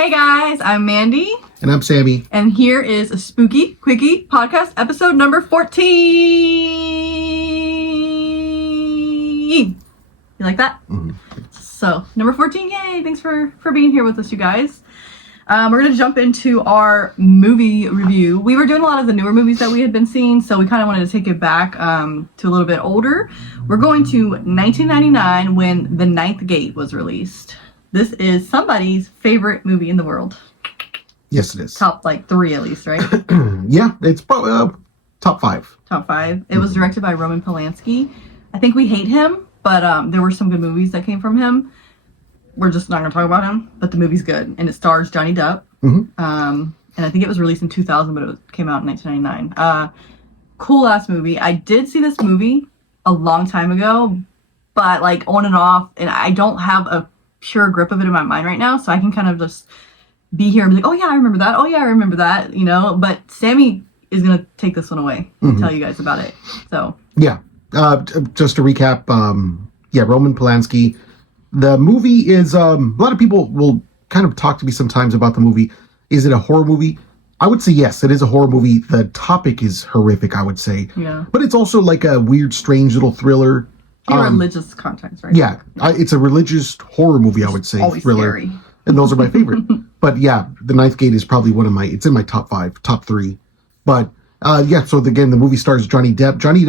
Hey guys, I'm Mandy. And I'm Sammy. And here is a spooky, quickie podcast episode number 14. You like that? Mm-hmm. So, number 14, yay! Thanks for being here with us, you guys. We're going to jump into our movie review. We were doing a lot of the newer movies that we had been seeing, so we kind of wanted to take it back to a little bit older. We're going to 1999 when The Ninth Gate was released. This is somebody's favorite movie in the world. Yes, it is. Top, 3 at least, right? Yeah, it's probably top 5. Top 5. It was directed by Roman Polanski. I think we hate him, but there were some good movies that came from him. We're just not going to talk about him, but the movie's good. And it stars Johnny Depp. Mm-hmm. And I think it was released in 2000, but it came out in 1999. Cool-ass movie. I did see this movie a long time ago, but, on and off, and I don't have a pure grip of it in my mind right now, so I can kind of just be here and be like, oh yeah, I remember that. Oh yeah, I remember that, But Sammy is going to take this one away and tell you guys about it. So. Yeah. Just to recap, Roman Polanski. The movie is, a lot of people will kind of talk to me sometimes about the movie. Is it a horror movie? I would say yes, it is a horror movie. The topic is horrific, I would say. Yeah. But it's also like a weird, strange little thriller. Religious context, right? Yeah. It's a religious horror movie, I would say. Always thriller. Scary. And those are my favorite. But yeah, The Ninth Gate is probably it's in my top 5, top 3. But so again, the movie stars Johnny Depp. Johnny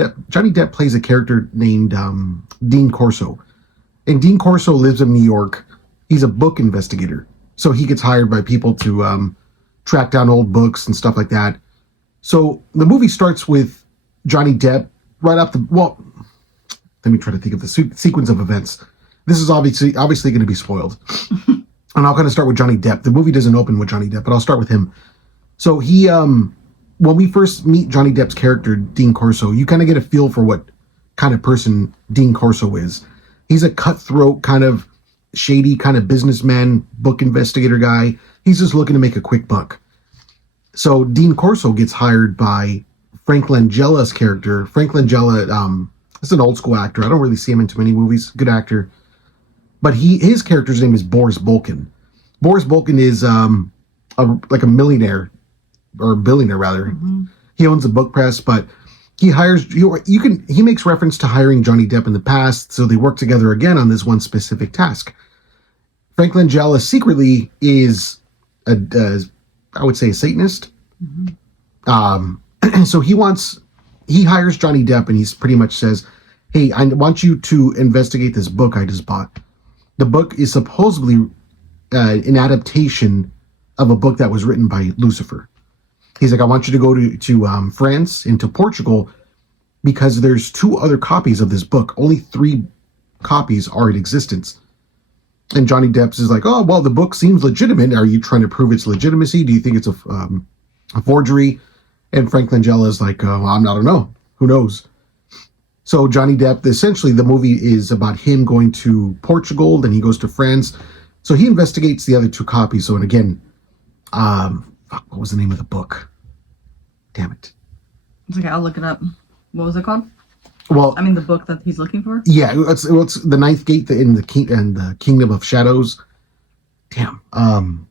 Depp plays a character named Dean Corso. And Dean Corso lives in New York. He's a book investigator. So he gets hired by people to track down old books and stuff like that. So the movie starts with Johnny Depp right off let me try to think of the sequence of events. This is obviously going to be spoiled. And I'll kind of start with Johnny Depp. The movie doesn't open with Johnny Depp, but I'll start with him. So he, when we first meet Johnny Depp's character, Dean Corso, you kind of get a feel for what kind of person Dean Corso is. He's a cutthroat, kind of shady, kind of businessman, book investigator guy. He's just looking to make a quick buck. So Dean Corso gets hired by Frank Langella's character. Frank Langella, is an old school actor. I don't really see him in too many movies. Good actor. But his character's name is Boris Bolkin. Boris Bolkin is like a millionaire, or a billionaire rather. Mm-hmm. He owns a book press, but he makes reference to hiring Johnny Depp in the past, so they work together again on this one specific task. Frank Langella secretly is I would say a Satanist. Mm-hmm. So he hires Johnny Depp, and he's pretty much says, hey, I want you to investigate this book I just bought. The book is supposedly an adaptation of a book that was written by Lucifer. He's like, I want you to go to France and to Portugal because there's 2 other copies of this book. Only 3 copies are in existence. And Johnny Depp is like, oh, well, the book seems legitimate. Are you trying to prove its legitimacy? Do you think it's a forgery? And Frank Langella is like, I don't know. Who knows? So Johnny Depp, essentially the movie is about him going to Portugal, then he goes to France. So he investigates the other 2 copies. So, and again, what was the name of the book? Damn it. It's okay, I'll look it up. What was it called? Well, I mean, the book that he's looking for? Yeah, it's The Ninth Gate and the Kingdom of Shadows. Damn. I'm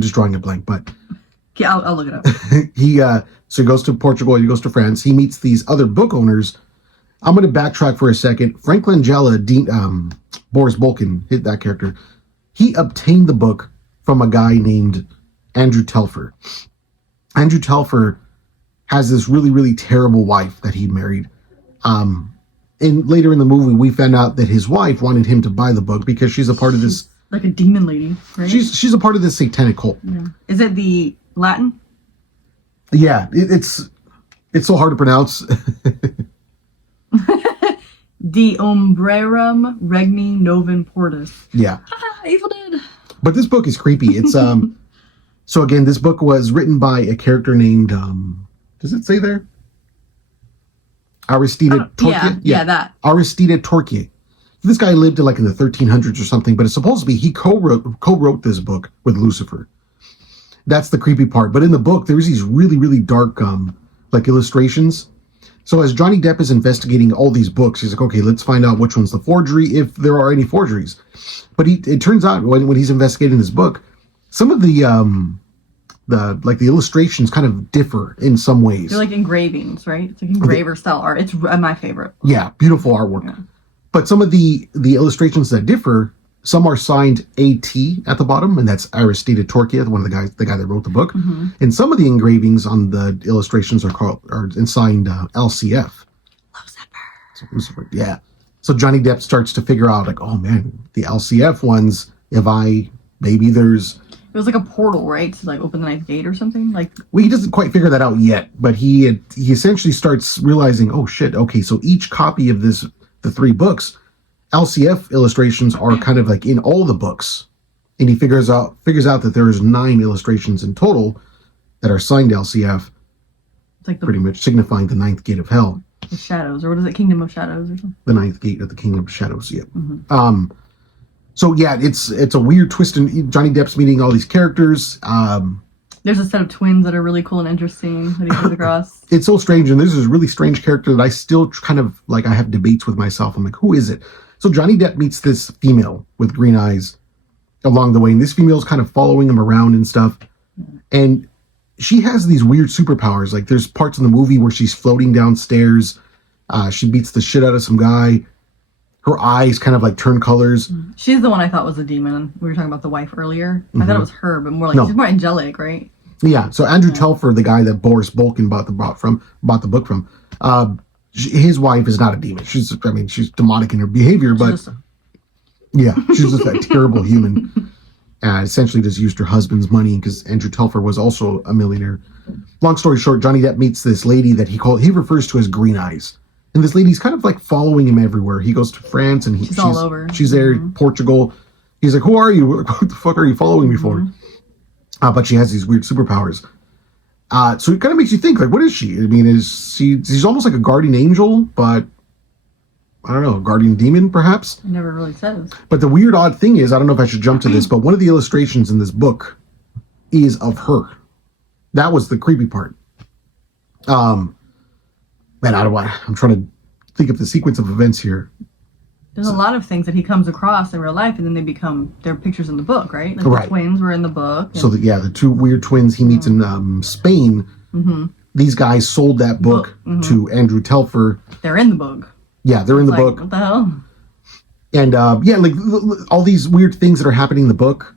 just drawing a blank, but... Okay, I'll look it up. So he goes to Portugal, he goes to France, he meets these other book owners. I'm going to backtrack for a second. Frank Langella, Boris Bolkin, hit that character. He obtained the book from a guy named Andrew Telfer. Andrew Telfer has this really, really terrible wife that he married. And later in the movie, we found out that his wife wanted him to buy the book because she's a part of this... Like a demon lady, right? She's a part of this satanic cult. Yeah. Is it the Latin? Yeah, it's so hard to pronounce. De Umbrerum Regni Novum Portus. Yeah. Evil Dead. But this book is creepy. It's so again, this book was written by a character named does it say there? Aristide Torquay? Yeah, that. Aristide Torquay. This guy lived in the 1300s or something, but it's supposed to be he co-wrote this book with Lucifer. That's the creepy part. But in the book, there's these really, really dark illustrations. So as Johnny Depp is investigating all these books, he's like, okay, let's find out which one's the forgery, if there are any forgeries. But it turns out when he's investigating this book, some of the illustrations kind of differ in some ways. They're like engravings, right? It's like engraver style art. It's my favorite. Yeah, beautiful artwork. Yeah. But some of the illustrations that differ, some are signed AT at the bottom, and that's Aristide Torquia, the guy that wrote the book. Mm-hmm. And some of the engravings on the illustrations are signed LCF. Lucifer. Yeah. So Johnny Depp starts to figure out, like, oh man, the LCF ones, maybe there's... It was like a portal, right? To like open the ninth gate or something? Well, he doesn't quite figure that out yet, but he essentially starts realizing, oh shit, okay, so each copy of the 3 books, LCF illustrations are kind of like in all the books. And he figures out that there's 9 illustrations in total that are signed LCF. It's like pretty much signifying the ninth gate of hell. The shadows, or what is it? Kingdom of Shadows or something? The ninth gate of the Kingdom of Shadows, yeah. Mm-hmm. So yeah, it's a weird twist, and Johnny Depp's meeting all these characters. There's a set of twins that are really cool and interesting that he comes across. It's so strange, and there's this really strange character that I still kind of like. I have debates with myself. I'm like, who is it? So Johnny Depp meets this female with green eyes along the way, and this female's kind of following him around and stuff. And she has these weird superpowers. Like there's parts in the movie where she's floating downstairs. She beats the shit out of some guy. Her eyes kind of like turn colors. She's the one I thought was a demon. We were talking about the wife earlier. I thought it was her, but more like she's more angelic, right? Yeah. So Andrew Telfer, the guy that Boris Bolkin bought the book from, his wife is not a demon. She's demonic in her behavior, but she's just a terrible human. Essentially just used her husband's money because Andrew Telfer was also a millionaire. Long story short, Johnny Depp meets this lady that he refers to as Green Eyes. And this lady's kind of like following him everywhere. He goes to France and she's all over. She's there, Portugal. He's like, who are you? What the fuck are you following me for? But she has these weird superpowers. So it kind of makes you think, like, what is she? I mean, she's almost like a guardian angel, but I don't know, a guardian demon, perhaps? It never really says. But the weird, odd thing is, I don't know if I should jump to this, but one of the illustrations in this book is of her. That was the creepy part. Man, I'm trying to think of the sequence of events here. There's a lot of things that he comes across in real life, and then they're pictures in the book, right? Like the twins were in the book. So, the 2 weird twins he meets in Spain, these guys sold that book to Andrew Telfer. They're in the book. Yeah, they're in the book. What the hell? And, like, all these weird things that are happening in the book,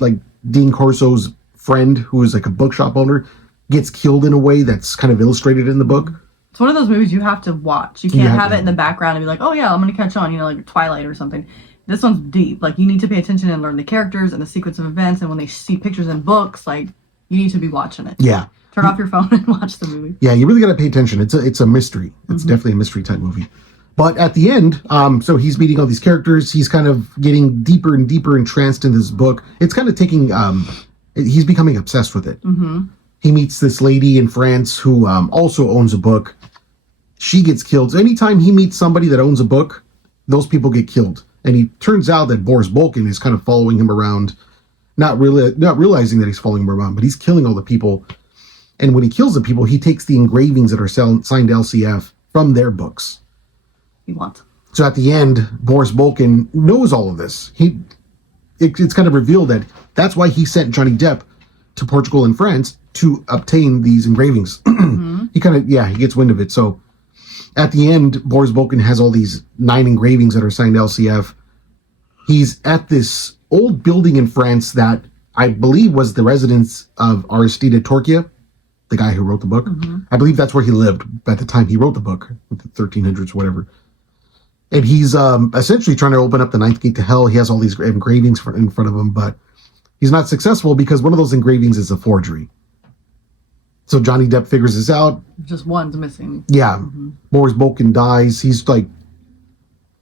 like Dean Corso's friend, who is like a bookshop owner, gets killed in a way that's kind of illustrated in the book. It's one of those movies you have to watch. You can't have it in the background and be like, oh yeah, I'm going to catch on, like Twilight or something. This one's deep. Like, you need to pay attention and learn the characters and the sequence of events. And when they see pictures in books, like, you need to be watching it. Yeah. Turn off your phone and watch the movie. Yeah, you really got to pay attention. It's a mystery. It's definitely a mystery type movie. But at the end, so he's meeting all these characters. He's kind of getting deeper and deeper entranced in this book. It's kind of taking, he's becoming obsessed with it. He meets this lady in France who also owns a book. She gets killed. So anytime he meets somebody that owns a book, those people get killed. And he turns out that Boris Bolkin is kind of following him around, not realizing that he's following him around, but he's killing all the people. And when he kills the people, he takes the engravings that are signed LCF from their books. He wants. So at the end, Boris Bolkin knows all of this. It's kind of revealed that that's why he sent Johnny Depp to Portugal and France to obtain these engravings. He gets wind of it. So at the end, Boris Bolkin has all these 9 engravings that are signed LCF. He's at this old building in France that I believe was the residence of Aristide Torquia, the guy who wrote the book. I believe that's where he lived at the time he wrote the book, the 1300s, whatever. And he's essentially trying to open up the ninth gate to hell. He has all these engravings in front of him, but he's not successful because one of those engravings is a forgery. So Johnny Depp figures this out. Just one's missing. Yeah. Boris Bolkin dies. He's like,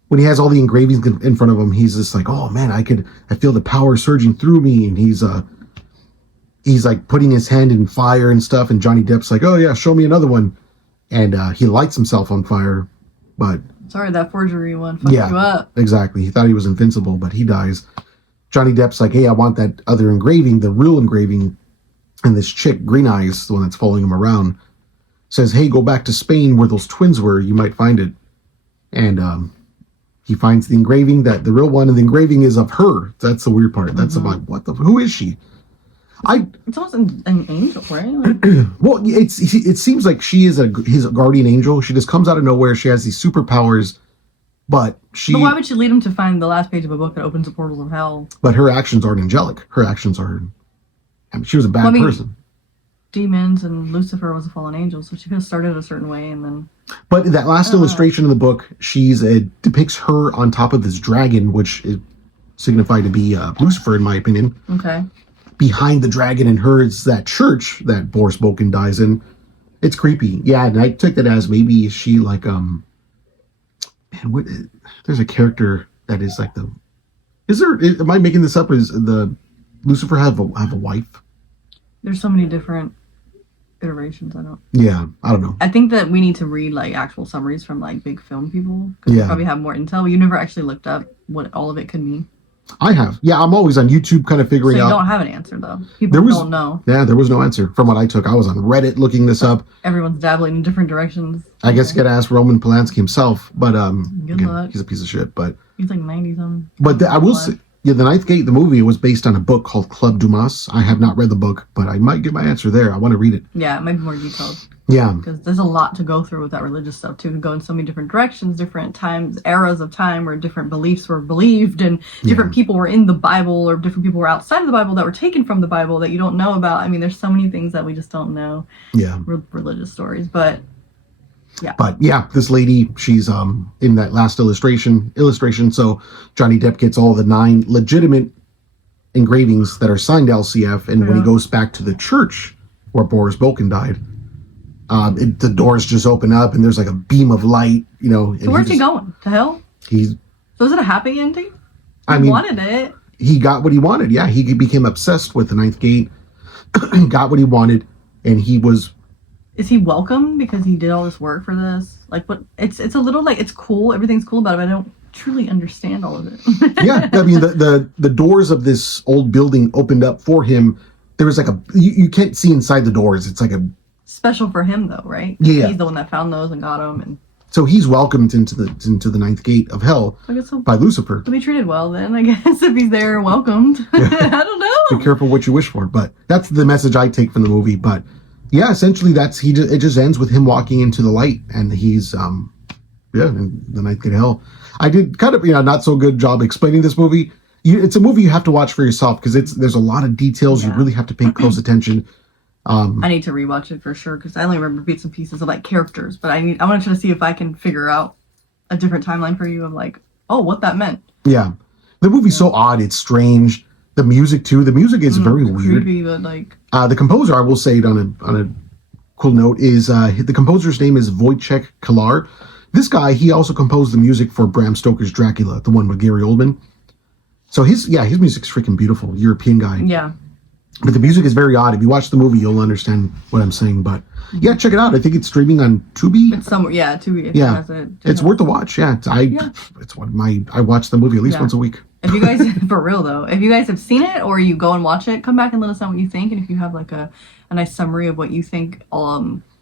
when he has all the engravings in front of him, he's just like, oh man, I feel the power surging through me. And he's like putting his hand in fire and stuff. And Johnny Depp's like, oh yeah, show me another one. And he lights himself on fire. But sorry, that forgery one fucked you up. Exactly. He thought he was invincible, but he dies. Johnny Depp's like, hey, I want that other engraving, the real engraving. And this chick, Green Eyes, the one that's following him around, says, hey, go back to Spain where those twins were. You might find it. And he finds the engraving, that the real one, and the engraving is of her. That's the weird part. That's about, who is she? It's almost an angel, right? Like, Well, it seems like she is his guardian angel. She just comes out of nowhere. She has these superpowers, but why would she lead him to find the last page of a book that opens the portals of hell? But her actions aren't angelic. Her actions are. I mean, she was a bad person. Demons and Lucifer was a fallen angel, so she could have started a certain way and then. But that last illustration in the book, depicts her on top of this dragon, which is signified to be Lucifer, in my opinion. Okay. Behind the dragon and her is that church that Boris Bolkin dies in. It's creepy. Yeah, and I took that as maybe she like man, what? There's a character that is like the. Am I making this up? Is the Lucifer have a wife? There's so many different iterations. I don't know. I think that we need to read like actual summaries from like big film people because they probably have more intel. You never actually looked up what all of it could mean. I have. Yeah, I'm always on YouTube kind of figuring out. You don't have an answer though. People don't know. Yeah, there was no answer from what I took. I was on Reddit looking this up. Everyone's dabbling in different directions. I guess you got to ask Roman Polanski himself, but Good luck. He's a piece of shit. But he's like 90 something. But I will say, the Ninth Gate, the movie, was based on a book called Club Dumas. I have not read the book, but I might get my answer there. I want to read it. Yeah, it might be more detailed. Yeah. Because there's a lot to go through with that religious stuff, too. It can go in so many different directions, different times, eras of time where different beliefs were believed and different people were in the Bible or different people were outside of the Bible that were taken from the Bible that you don't know about. I mean, there's so many things that we just don't know. Yeah. Religious stories, but yeah. But yeah, this lady, she's in that last illustration. So Johnny Depp gets all the 9 legitimate engravings that are signed LCF, and when he goes back to the church where Boris Bolkin died, the doors just open up and there's like a beam of light, you know. So where's he going? To hell? So is it a happy ending? He wanted it. He got what he wanted. Yeah, he became obsessed with the Ninth Gate, got what he wanted, and he was. Is he welcome because he did all this work for this? Like, what? It's a little like it's cool. Everything's cool about it, but I don't truly understand all of it. Yeah, I mean the doors of this old building opened up for him. There was like you can't see inside the doors. It's like a special for him though, right? Yeah, he's the one that found those and got them, and so he's welcomed into the Ninth Gate of hell by Lucifer. To be treated well, then I guess if he's there, welcomed. I don't know. Be careful what you wish for, but that's the message I take from the movie. But yeah, essentially it just ends with him walking into the light, and he's in the Ninth Gate of hell. I did kind of not so good job explaining this movie. It's a movie you have to watch for yourself because there's a lot of details. You really have to pay close attention. I need to rewatch it for sure because I only remember bits and pieces of like characters, but I want to try to see if I can figure out a different timeline for you of like, what that meant. Yeah, the movie's so odd. It's strange. The music too. The music is very weird. Creepy, but like the composer, I will say it on a cool note, is the composer's name is Wojciech Kilar. This guy, he also composed the music for Bram Stoker's Dracula, the one with Gary Oldman. So his music's freaking beautiful. European guy. Yeah. But the music is very odd. If you watch the movie, you'll understand what I'm saying. But yeah, check it out. I think it's streaming on Tubi. It's somewhere, Tubi. Yeah, it's worth a watch. Yeah, it's I watch the movie at least once a week. If you guys, for real though, if you guys have seen it or you go and watch it, come back and let us know what you think. And if you have like a nice summary of what you think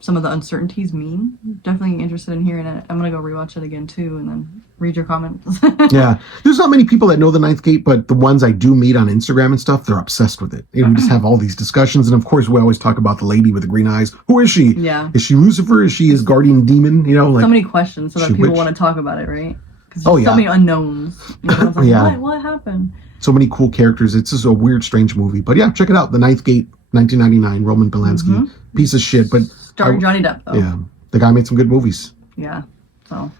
some of the uncertainties mean, definitely interested in hearing it. I'm gonna go rewatch it again too, and then read your comments. Yeah, there's not many people that know the Ninth Gate, but the ones I do meet on Instagram and stuff, they're obsessed with it. And we just have all these discussions, and of course, we always talk about the lady with the green eyes. Who is she? Yeah, is she Lucifer? Is she his guardian demon? Like so many questions, so that people want to talk about it, right? Because so many unknowns. Like, what happened? So many cool characters. It's just a weird, strange movie. But yeah, check it out. The Ninth Gate, 1999. Roman Polanski, piece of shit, but starring Johnny Depp. Though. Yeah, the guy made some good movies. Yeah. So,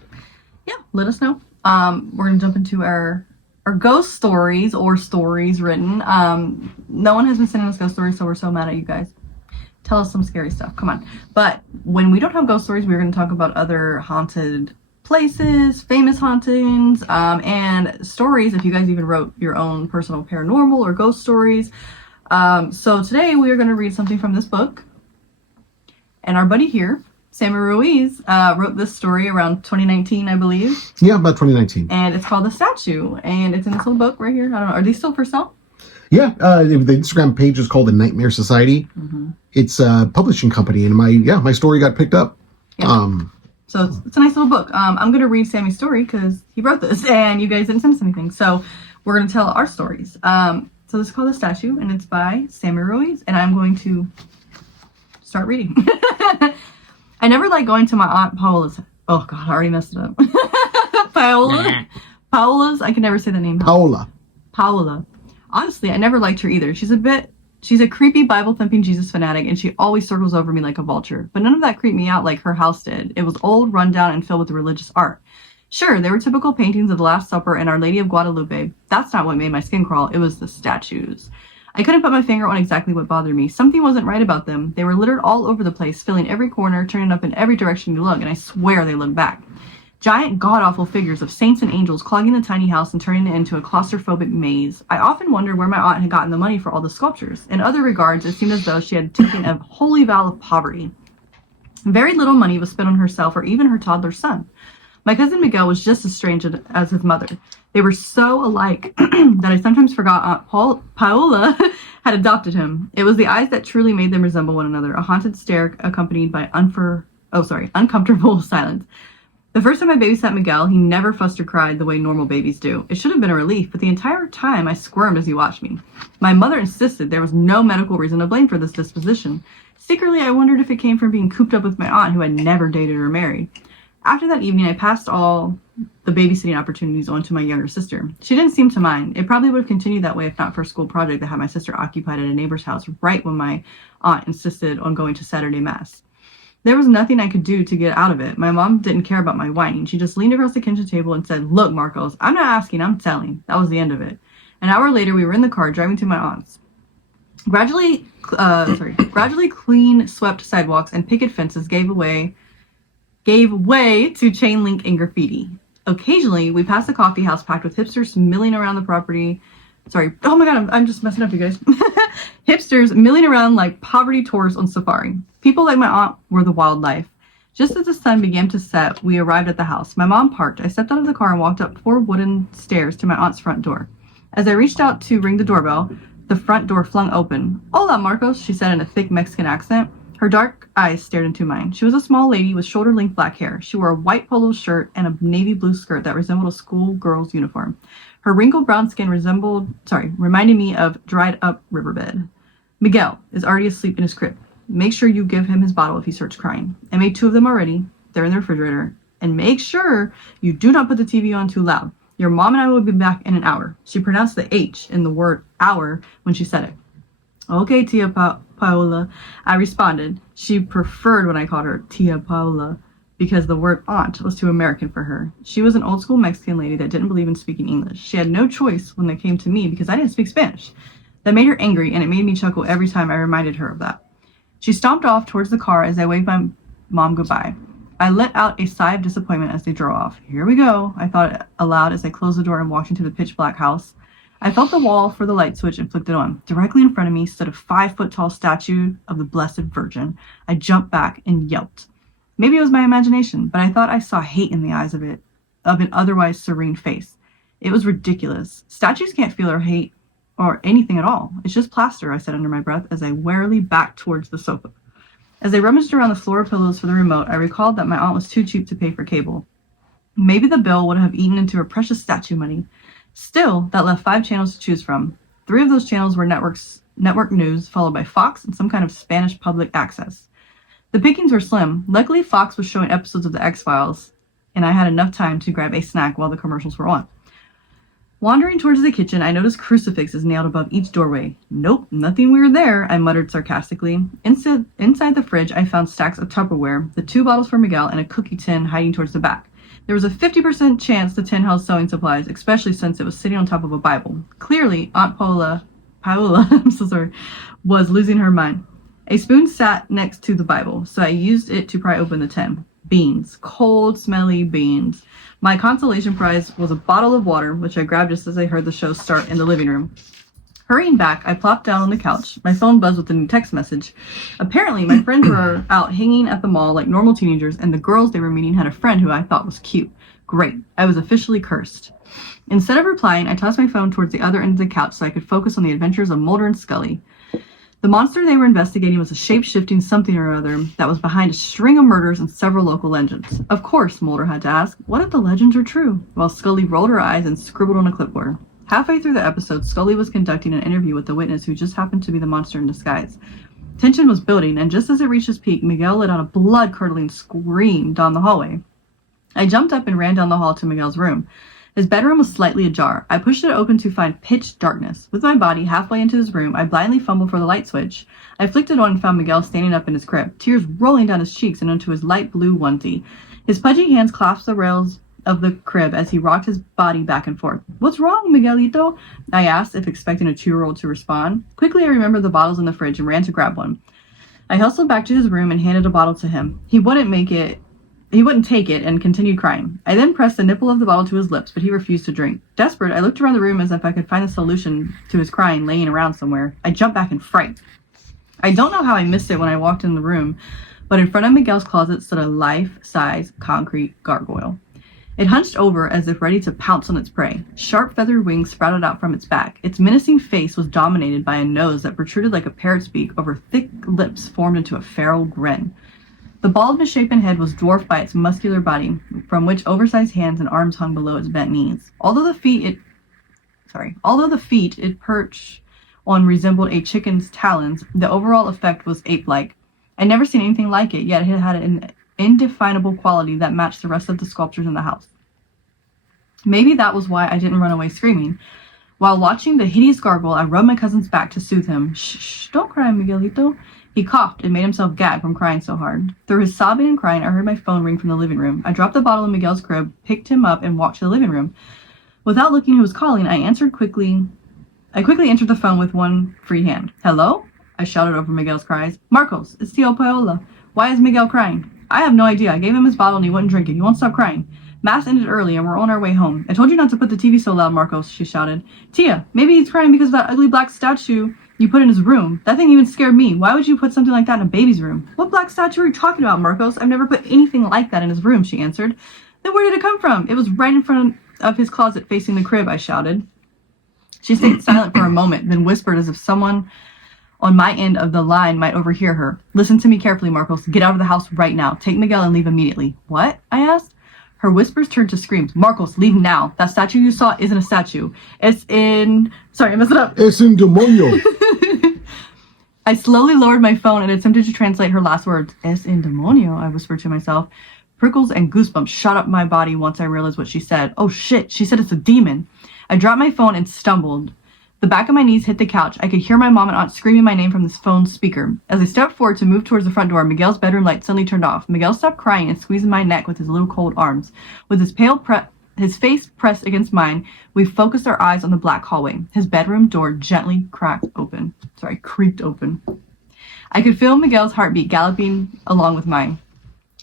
yeah, let us know. We're gonna jump into our ghost stories or stories written. No one has been sending us ghost stories, so we're so mad at you guys. Tell us some scary stuff. Come on. But when we don't have ghost stories, we're gonna talk about other haunted places, famous hauntings, and stories. If you guys even wrote your own personal paranormal or ghost stories. So today we are going to read something from this book. And our buddy here, Sammy Ruiz, wrote this story around 2019, I believe. Yeah, about 2019. And it's called The Statue. And it's in this little book right here. I don't know. Are these still for sale? Yeah, the Instagram page is called The Nightmare Society. It's a publishing company, and my story got picked up. Yeah. So it's a nice little book. I'm going to read Sammy's story because he wrote this and you guys didn't send us anything. So we're going to tell our stories. So this is called The Statue, and it's by Sammy Ruiz, and I'm going to start reading. I never liked going to my Aunt Paola's. Oh, God, I already messed it up. Paola's, I can never say the name. Paola. Honestly, I never liked her either. She's a creepy Bible-thumping Jesus fanatic, and she always circles over me like a vulture. But none of that creeped me out like her house did. It was old, rundown, and filled with religious art. Sure, there were typical paintings of the Last Supper and Our Lady of Guadalupe. That's not what made my skin crawl. It was the statues. I couldn't put my finger on exactly what bothered me. Something wasn't right about them. They were littered all over the place, filling every corner, turning up in every direction you look, and I swear they looked back. Giant, god-awful figures of saints and angels clogging the tiny house and turning it into a claustrophobic maze. I often wondered where my aunt had gotten the money for all the sculptures. In other regards, it seemed as though she had taken a holy vow of poverty. Very little money was spent on herself or even her toddler son. My cousin Miguel was just as strange as his mother. They were so alike that I sometimes forgot Aunt Paola had adopted him. It was the eyes that truly made them resemble one another, a haunted stare accompanied by uncomfortable silence. The first time I babysat Miguel, he never fussed or cried the way normal babies do. It should have been a relief, but the entire time I squirmed as he watched me. My mother insisted there was no medical reason to blame for this disposition. Secretly, I wondered if it came from being cooped up with my aunt, who had never dated or married. After that evening, I passed all the babysitting opportunities on to my younger sister. She didn't seem to mind. It probably would have continued that way if not for a school project that had my sister occupied at a neighbor's house right when my aunt insisted on going to Saturday Mass. There was nothing I could do to get out of it. My mom didn't care about my whining. She just leaned across the kitchen table and said, "Look, Marcos, I'm not asking, I'm telling." That was the end of it. An hour later, we were in the car driving to my aunt's. Gradually clean, swept sidewalks and picket fences gave way to chain link and graffiti. Occasionally, we passed a coffee house packed with hipsters milling around the property. Sorry. Oh my God, I'm just messing up, you guys. Hipsters milling around like poverty tourists on safari. People like my aunt were the wildlife. Just as the sun began to set, we arrived at the house. My mom parked. I stepped out of the car and walked up 4 wooden stairs to my aunt's front door. As I reached out to ring the doorbell, the front door flung open. "Hola, Marcos," she said in a thick Mexican accent. Her dark eyes stared into mine. She was a small lady with shoulder-length black hair. She wore a white polo shirt and a navy blue skirt that resembled a schoolgirl's uniform. Her wrinkled brown skin reminded me of dried-up riverbed. "Miguel is already asleep in his crib. Make sure you give him his bottle if he starts crying. I made 2 of them already. They're in the refrigerator. And make sure you do not put the TV on too loud. Your mom and I will be back in an hour." She pronounced the H in the word hour when she said it. "Okay, Tia Paola," I responded. She preferred when I called her Tia Paola because the word aunt was too American for her. She was an old school Mexican lady that didn't believe in speaking English. She had no choice when it came to me because I didn't speak Spanish. That made her angry, and it made me chuckle every time I reminded her of that. She stomped off towards the car as I waved my mom goodbye. I let out a sigh of disappointment as they drove off. "Here we go," I thought aloud as I closed the door and walked into the pitch-black house. I felt the wall for the light switch and flicked it on. Directly in front of me stood a 5-foot-tall statue of the Blessed Virgin. I jumped back and yelped. Maybe it was my imagination, but I thought I saw hate in the eyes of an otherwise serene face. It was ridiculous. Statues can't feel or hate or anything at all. It's just plaster, I said under my breath as I warily backed towards the sofa. As I rummaged around the floor pillows for the remote, I recalled that my aunt was too cheap to pay for cable. Maybe the bill would have eaten into her precious statue money. Still, that left 5 channels to choose from. 3 of those channels were network news, followed by Fox and some kind of Spanish public access. The pickings were slim. Luckily, Fox was showing episodes of The X-Files, and I had enough time to grab a snack while the commercials were on. Wandering towards the kitchen, I noticed crucifixes nailed above each doorway. "Nope, nothing weird there," I muttered sarcastically. Inside the fridge, I found stacks of Tupperware, the 2 bottles for Miguel, and a cookie tin hiding towards the back. There was a 50% chance the tin held sewing supplies, especially since it was sitting on top of a Bible. Clearly, Aunt Paola, I'm so sorry, was losing her mind. A spoon sat next to the Bible, so I used it to pry open the tin. Beans. Cold, smelly beans. My consolation prize was a bottle of water, which I grabbed just as I heard the show start in the living room. Hurrying back, I plopped down on the couch. My phone buzzed with a new text message. Apparently, my friends were out hanging at the mall like normal teenagers, and the girls they were meeting had a friend who I thought was cute. Great. I was officially cursed. Instead of replying, I tossed my phone towards the other end of the couch so I could focus on the adventures of Mulder and Scully. The monster they were investigating was a shape-shifting something or other that was behind a string of murders and several local legends. Of course, Mulder had to ask, what if the legends are true? While Scully rolled her eyes and scribbled on a clipboard. Halfway through the episode, Scully was conducting an interview with the witness who just happened to be the monster in disguise. Tension was building, and just as it reached its peak, Miguel let out a blood-curdling scream down the hallway. I jumped up and ran down the hall to Miguel's room. His bedroom was slightly ajar. I pushed it open to find pitch darkness. With my body halfway into his room, I blindly fumbled for the light switch. I flicked it on and found Miguel standing up in his crib, tears rolling down his cheeks and onto his light blue onesie. His pudgy hands clasped the rails of the crib as he rocked his body back and forth. "What's wrong, Miguelito?" I asked, if expecting a 2-year-old to respond. Quickly, I remembered the bottles in the fridge and ran to grab one. I hustled back to his room and handed a bottle to him. He wouldn't take it and continued crying. I then pressed the nipple of the bottle to his lips, but he refused to drink. Desperate, I looked around the room as if I could find a solution to his crying laying around somewhere. I jumped back in fright. I don't know how I missed it when I walked in the room, but in front of Miguel's closet stood a life-size concrete gargoyle. It hunched over as if ready to pounce on its prey. Sharp feathered wings sprouted out from its back. Its menacing face was dominated by a nose that protruded like a parrot's beak over thick lips formed into a feral grin. The bald, misshapen head was dwarfed by its muscular body, from which oversized hands and arms hung below its bent knees. Although the feet it perched on resembled a chicken's talons, the overall effect was ape-like. I'd never seen anything like it, yet it had an indefinable quality that matched the rest of the sculptures in the house. Maybe that was why I didn't run away screaming. While watching the hideous gargoyle, I rubbed my cousin's back to soothe him. Shh, don't cry, Miguelito. He coughed and made himself gag from crying so hard. Through his sobbing and crying, I heard my phone ring from the living room. I dropped the bottle in Miguel's crib, picked him up, and walked to the living room. Without looking who was calling, I quickly answered the phone with one free hand. "Hello?" I shouted over Miguel's cries. "Marcos, it's Tio Paola. Why is Miguel crying?" "I have no idea. I gave him his bottle and he wouldn't drink it. He won't stop crying. Mass ended early and we're on our way home. I told you not to put the TV so loud, Marcos," she shouted. "Tia, maybe he's crying because of that ugly black statue you put in his room. That thing even scared me. Why would you put something like that in a baby's room?" "What black statue are you talking about, Marcos? I've never put anything like that in his room," she answered. "Then where did it come from?" "It was right in front of his closet facing the crib," I shouted. She stayed silent for a moment, then whispered as if someone on my end of the line might overhear her. "Listen to me carefully, Marcos. Get out of the house right now. Take Miguel and leave immediately." "What?" I asked. Her whispers turned to screams. "Marcos, leave now. That statue you saw isn't a statue. Sorry, I messed it up. Es un demonio. I slowly lowered my phone and attempted to translate her last words. "Es un demonio," I whispered to myself. Prickles and goosebumps shot up my body once I realized what she said. Oh shit, she said it's a demon. I dropped my phone and stumbled. The back of my knees hit the couch. I could hear my mom and aunt screaming my name from this phone speaker. As I stepped forward to move towards the front door, Miguel's bedroom light suddenly turned off. Miguel stopped crying and squeezing my neck with his little cold arms. With his face pressed against mine, we focused our eyes on the black hallway. His bedroom door gently creaked open. I could feel Miguel's heartbeat galloping along with mine.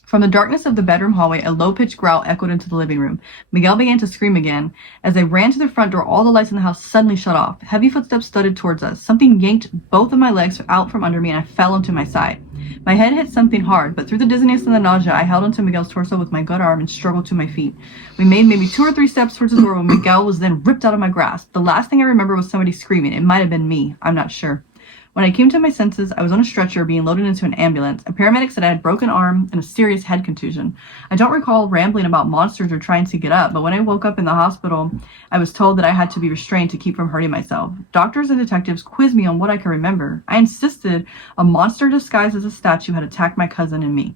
From the darkness of the bedroom hallway, a low-pitched growl echoed into the living room. Miguel began to scream again. As I ran to the front door, all the lights in the house suddenly shut off. Heavy footsteps thudded towards us. Something yanked both of my legs out from under me, and I fell onto my side. My head hit something hard, but through the dizziness and the nausea, I held onto Miguel's torso with my good arm and struggled to my feet. We made maybe 2 or 3 steps towards the door when Miguel was then ripped out of my grasp. The last thing I remember was somebody screaming. It might have been me. I'm not sure. When I came to my senses, I was on a stretcher being loaded into an ambulance. A paramedic said I had a broken arm and a serious head contusion. I don't recall rambling about monsters or trying to get up, but when I woke up in the hospital, I was told that I had to be restrained to keep from hurting myself. Doctors and detectives quizzed me on what I could remember. I insisted a monster disguised as a statue had attacked my cousin and me.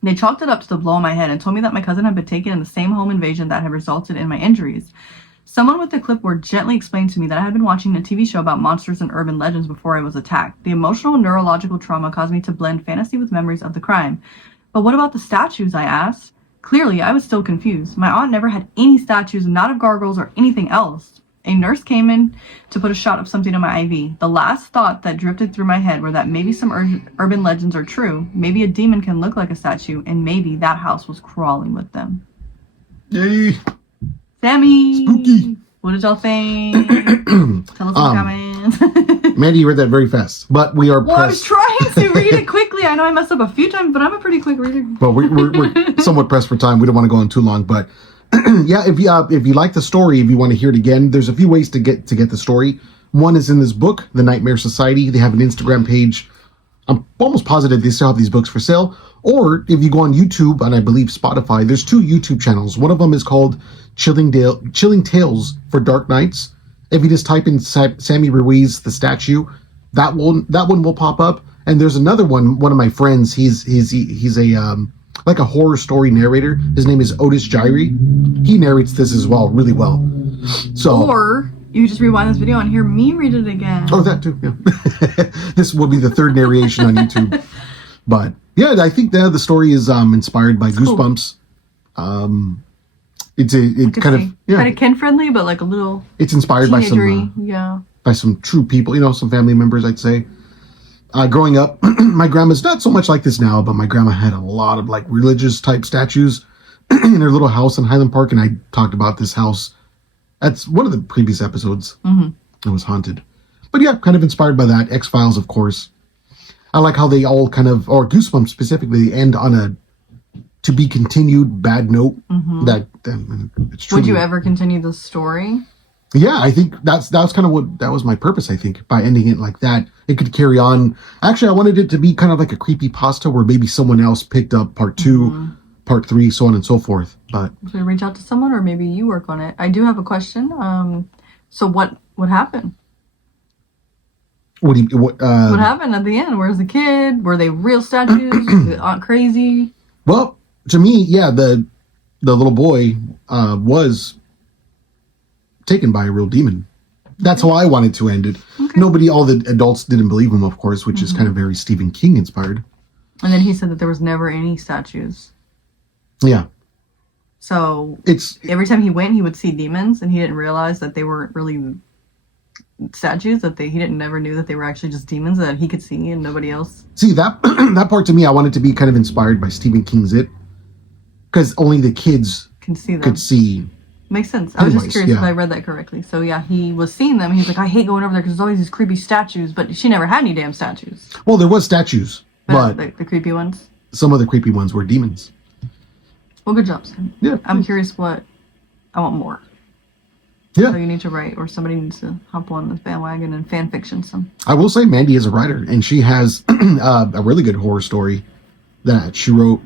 They chalked it up to the blow on my head and told me that my cousin had been taken in the same home invasion that had resulted in my injuries. Someone with a clipboard gently explained to me that I had been watching a TV show about monsters and urban legends before I was attacked. The emotional and neurological trauma caused me to blend fantasy with memories of the crime. But what about the statues, I asked. Clearly, I was still confused. My aunt never had any statues, not of gargoyles or anything else. A nurse came in to put a shot of something in my IV. The last thought that drifted through my head were that maybe some urban legends are true, maybe a demon can look like a statue, and maybe that house was crawling with them. Yay! Sammy! Spooky! What did y'all think? Tell us in the comments. Mandy, you read that very fast, but we are Well, I was trying to read it quickly. I know I messed up a few times, but I'm a pretty quick reader. But we're somewhat pressed for time. We don't want to go on too long, but yeah, if you like the story, if you want to hear it again, there's a few ways to get the story. One is in this book, The Nightmare Society. They have an Instagram page. I'm almost positive they still have these books for sale. Or if you go on YouTube and I believe Spotify, there's 2 YouTube channels. One of them is called Chilling Tales for Dark Nights. If you just type in Sammy Ruiz, the statue, that one will pop up. And there's another one. One of my friends, he's a like a horror story narrator. His name is Otis Gyrie. He narrates this as well, really well. So, or you just rewind this video and hear me read it again. Oh, that too. Yeah. This will be the third narration on YouTube. But yeah, I think the story is inspired by Goosebumps. Cool. It's kind of kid friendly, but like a little. It's inspired by some true people, some family members, I'd say. Growing up, my grandma's not so much like this now, but my grandma had a lot of like religious type statues in her little house in Highland Park, and I talked about this house. That's one of the previous episodes. It was haunted. But yeah, kind of inspired by that. X-Files, of course. I like how they all kind of, or Goosebumps specifically, end on a to be continued bad note. It's true. Would you ever continue the story? Yeah, I think that was kind of that was my purpose, I think, by ending it like that. It could carry on. Actually, I wanted it to be kind of like a creepypasta where maybe someone else picked up part 2, part 3, so on and so forth. But should we reach out to someone, or maybe you work on it? I do have a question. So what happened? What happened at the end? Where's the kid? Were they real statues? Was the aunt crazy? Well, to me, yeah, the little boy was taken by a real demon. That's how I wanted to end it. Okay. All the adults didn't believe him, of course, which is kind of very Stephen King inspired. And then he said that there was never any statues. Yeah. So every time he went, he would see demons, and he didn't realize that they weren't really statues, that he never knew that they were actually just demons that he could see and nobody else. See, that that part to me, I wanted to be kind of inspired by Stephen King's It, because only the kids could see. Makes sense. I was just curious if I read that correctly. So yeah, he was seeing them. He's like, I hate going over there because there's always these creepy statues, but she never had any damn statues. Well, there was statues, but the creepy ones. Some of the creepy ones were demons. Well, good job, Sam. Yeah. I'm curious I want more. Yeah. So you need to write, or somebody needs to hop on this bandwagon and fan fiction some. I will say Mandy is a writer, and she has a really good horror story that she wrote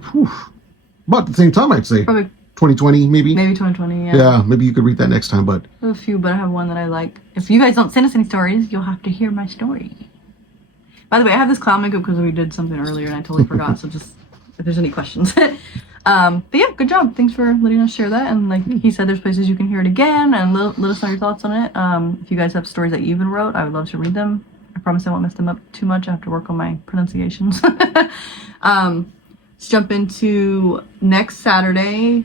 about the same time, I'd say. Probably 2020, maybe? Maybe 2020, yeah. Yeah, maybe you could read that next time, but... I have a few, but I have one that I like. If you guys don't send us any stories, you'll have to hear my story. By the way, I have this clown makeup because we did something earlier and I totally forgot, so just, if there's any questions. But yeah, good job. Thanks for letting us share that. And like he said, there's places you can hear it again, and let us know your thoughts on it. If you guys have stories that you even wrote, I would love to read them. I promise I won't mess them up too much. I have to work on my pronunciations. Let's jump into next Saturday.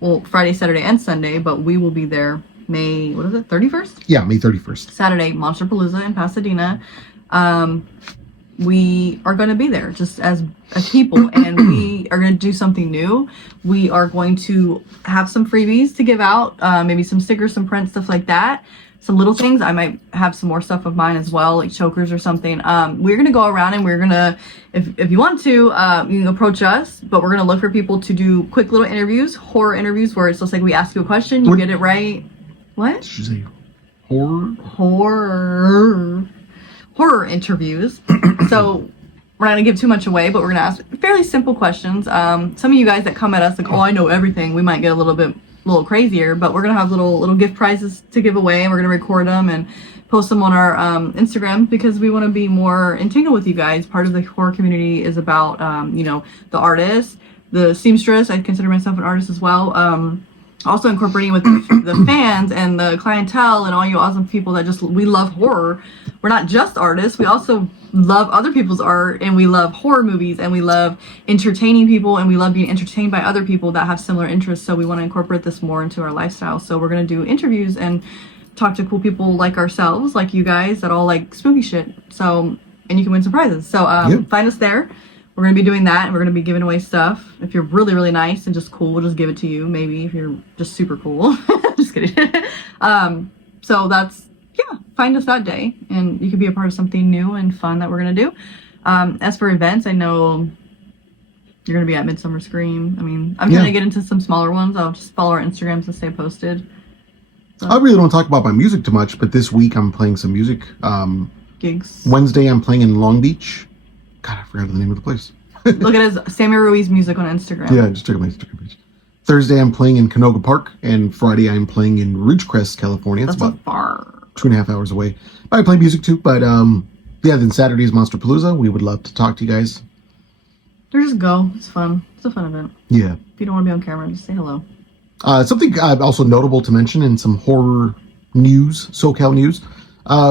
Well, Friday, Saturday, and Sunday, but we will be there May, 31st? Yeah, May 31st. Saturday, Monsterpalooza in Pasadena. We are going to be there just as people, and we are going to do something new. We are going to have some freebies to give out, maybe some stickers, some prints, stuff like that. Some little things. I might have some more stuff of mine as well, like chokers or something. We're going to go around and we're going to, if you want to, you can approach us, but we're going to look for people to do quick little interviews, horror interviews, where it's just like we ask you a question, you get it right. What? Did you say horror? Horror interviews. So we're not going to give too much away, but we're going to ask fairly simple questions. Some of you guys that come at us like, oh, I know everything, we might get a little crazier, but we're gonna have little gift prizes to give away, and we're gonna record them and post them on our Instagram, because we want to be more in tune with you guys. Part of the horror community is about the artists, the seamstress. I consider myself an artist as well. Also incorporating with the fans and the clientele and all you awesome people that we love horror. We're not just artists, we also love other people's art, and we love horror movies, and we love entertaining people, and we love being entertained by other people that have similar interests. So we want to incorporate this more into our lifestyle. So we're going to do interviews and talk to cool people like ourselves, like you guys, that all like spooky shit. So, and you can win some prizes. So find us there. We're going to be doing that, and we're going to be giving away stuff. If you're really, really nice and just cool, we'll just give it to you. Maybe if you're just super cool. Just kidding. So that's, find us that day, and you could be a part of something new and fun that we're going to do. As for events, I know you're going to be at Midsummer Scream. I mean, I'm trying to get into some smaller ones. I'll just follow our Instagrams and stay posted. So. I really don't talk about my music too much, but this week I'm playing some music. Gigs. Wednesday I'm playing in Long Beach. God, I forgot the name of the place. Look at his Sammy Ruiz music on Instagram. Yeah, just check out my Instagram page. Thursday I'm playing in Canoga Park, and Friday I'm playing in Ridgecrest, California. It's That's about so far. 2.5 hours away. But I play music too. But yeah, then Saturday is Monster Palooza. We would love to talk to you guys. Or just go. It's fun. It's a fun event. Yeah. If you don't want to be on camera, just say hello. Something also notable to mention in some horror news, SoCal news.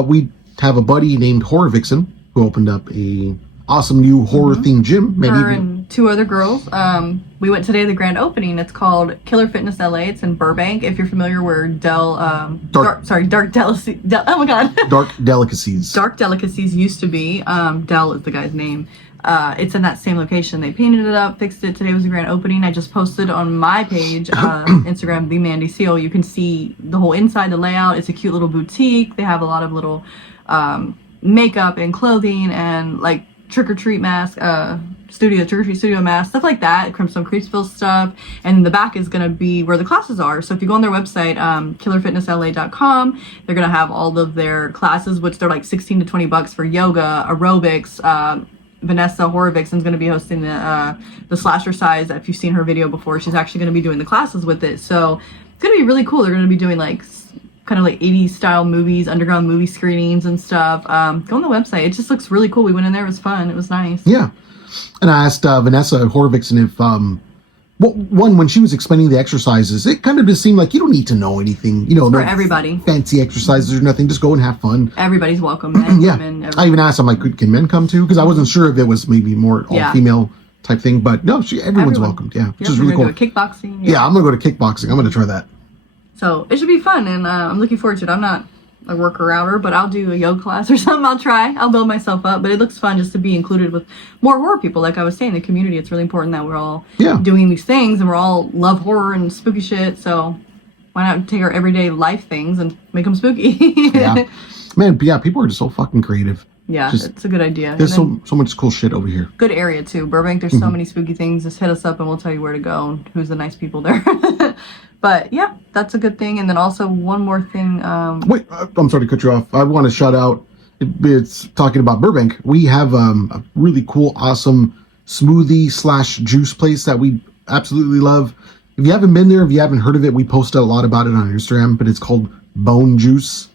We have a buddy named Horror Vixen who opened up a awesome new horror themed gym. Her and two other girls. We went today to the grand opening. It's called Killer Fitness LA. It's in Burbank. If you're familiar where Dark Delicacies. Oh my god. Dark Delicacies. Dark Delicacies used to be. Del is the guy's name. It's in that same location. They painted it up, fixed it. Today was the grand opening. I just posted on my page, Instagram, the Mandy Seal. You can see the whole inside, the layout. It's a cute little boutique. They have a lot of little makeup and clothing and like trick-or-treat mask, trick-or-treat studio mask, stuff like that. Some Creepsville stuff. And the back is going to be where the classes are. So if you go on their website, killerfitnessla.com, they're going to have all of their classes, which they're like $16 to $20 for yoga, aerobics. Vanessa Horror Vixen's going to be hosting the slasher size. If you've seen her video before, she's actually going to be doing the classes with it. So it's going to be really cool. They're going to be doing like kind of like 80s style movies, underground movie screenings and stuff. Go on the website. It just looks really cool. We went in there. It was fun. It was nice. Yeah. And I asked Vanessa Horror Vixen if, when she was explaining the exercises, it kind of just seemed like you don't need to know anything. You know, for no everybody. Fancy exercises or nothing. Just go and have fun. Everybody's welcome. Men, yeah. women, everybody. I even asked, I'm like, can men come too? Because I wasn't sure if it was maybe more all-female type thing. But no, everyone's welcomed. Yeah, which is really cool. Kickboxing. Yeah, I'm going to go to kickboxing. I'm going to try that. So it should be fun, and I'm looking forward to it. I'm not a worker-outer, but I'll do a yoga class or something. I'll try. I'll build myself up. But it looks fun just to be included with more horror people. Like I was saying, the community, it's really important that we're all doing these things, and we're all love horror and spooky shit. So why not take our everyday life things and make them spooky? Yeah. Man, yeah, people are just so fucking creative. Yeah, it's a good idea. There's so much cool shit over here. Good area, too. Burbank, there's so many spooky things. Just hit us up, and we'll tell you where to go and who's the nice people there. But yeah, that's a good thing. And then also one more thing. Wait, I'm sorry to cut you off. I want to shout out. It's talking about Burbank. We have a really cool, awesome smoothie / juice place that we absolutely love. If you haven't been there, if you haven't heard of it, we posted a lot about it on Instagram. But it's called Bone Juice.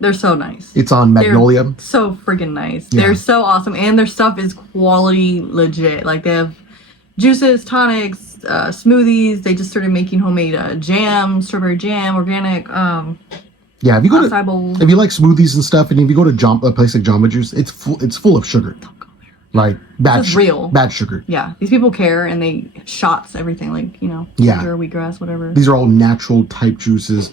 They're so nice. It's on Magnolia. They're so freaking nice. Yeah. They're so awesome, and their stuff is quality, legit. Like they have juices, tonics, smoothies. They just started making homemade jam, strawberry jam, organic. Yeah, if you go to, if you like smoothies and stuff, and if you go to a place like Jamba Juice, it's full of sugar. Don't go there. Like bad sugar. Yeah, these people care, and they shots everything, like ginger, wheatgrass, whatever. These are all natural type juices.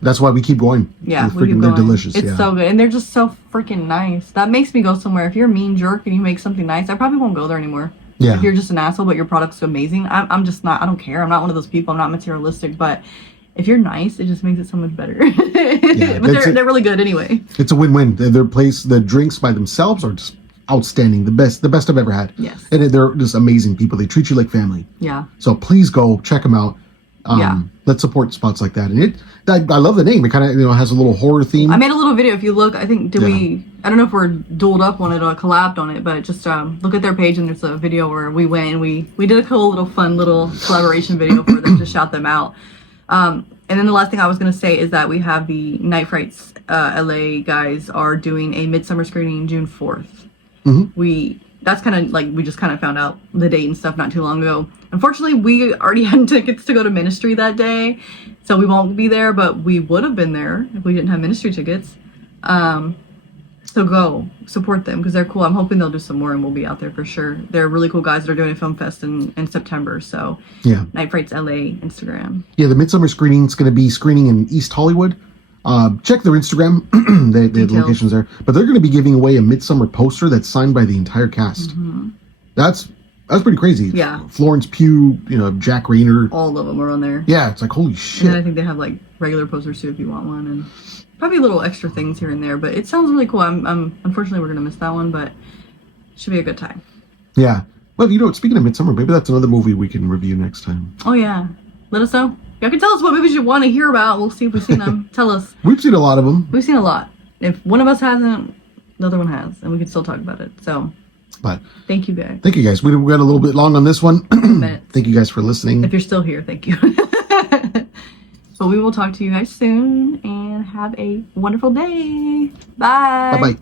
That's why we keep going. Yeah, they're delicious. It's so good, and they're just so freaking nice. That makes me go somewhere. If you're a mean jerk and you make something nice, I probably won't go there anymore. Yeah. If you're just an asshole, but your product's amazing, I'm just not. I don't care. I'm not one of those people. I'm not materialistic, but if you're nice, it just makes it so much better. Yeah, but they're really good anyway. It's a win-win. Their place, the drinks by themselves are just outstanding. The best I've ever had. Yes. And they're just amazing people. They treat you like family. Yeah. So please go check them out. Let's support spots like that. And I love the name. It kind of has a little horror theme. I made a little video. If you look, I think I don't know if we're dueled up on it or collabed on it, but just look at their page and there's a video where we went and we did a cool little fun little collaboration video for them to shout them out. And then the last thing I was going to say is that we have the Night Frights LA guys are doing a midsummer screening June 4th. Mm-hmm. That's kind of like we just kind of found out the date and stuff not too long ago. Unfortunately, we already had tickets to go to Ministry that day, so we won't be there, but we would have been there if we didn't have Ministry tickets. So go support them because they're cool. I'm hoping they'll do some more and we'll be out there for sure. They're really cool guys that are doing a film fest in September. So yeah, Night Frights LA Instagram. Yeah, the midsummer screening is going to be screening in East Hollywood. Check their Instagram. they have the locations there, but they're going to be giving away a midsummer poster that's signed by the entire cast. Mm-hmm. That's pretty crazy. Yeah, Florence Pugh, Jack Rayner, all of them are on there. Yeah, it's like holy shit. And then I think they have like regular posters too if you want one, and probably little extra things here and there. But it sounds really cool. I'm unfortunately we're gonna miss that one, but it should be a good time. Yeah. Well, speaking of midsummer, maybe that's another movie we can review next time. Oh yeah, let us know. Y'all can tell us what movies you want to hear about. We'll see if we've seen them. Tell us. We've seen a lot of them. We've seen a lot. If one of us hasn't, the other one has, and we can still talk about it. So. But thank you guys. thank you guys. We went a little bit long on this one. Thank you guys for listening. If you're still here, thank you. But we will talk to you guys soon and have a wonderful day. Bye. Bye bye.